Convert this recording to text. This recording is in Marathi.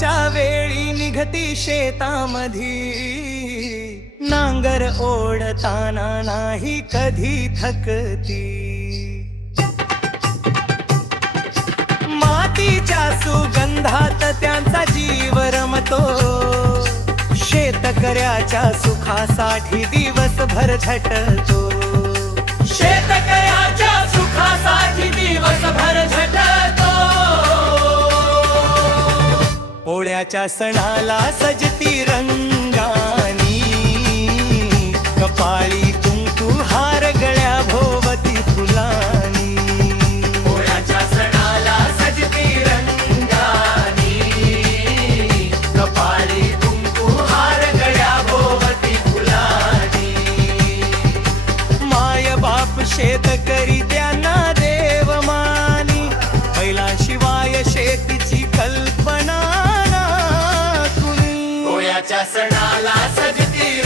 पोळ्याच्या वेळी निघती शेतामधी, नांगर ओढताना नाही कधी थकती. मातीच्या सुगंधात त्यांचा जीव रमतो, शेतकऱ्याच्या सुखासाठी दिवसभर झटतो. शेतकऱ्याच्या सुखासाठी दिवसभर झटतो. पोळ्याच्या सणाला सजती रंगानी, कपाळी कुंकू हार गळ्या भोवती फुलानी. पोळ्याच्या सणाला सजती रंगानी, कपाळी कुंकू हार गळ्या भोवती फुलानी. माय बाप शेतकरी त्यांना देव मानी, बैलाशिवाय शेतीची कल्पना. पोळ्याच्या सणाला सजती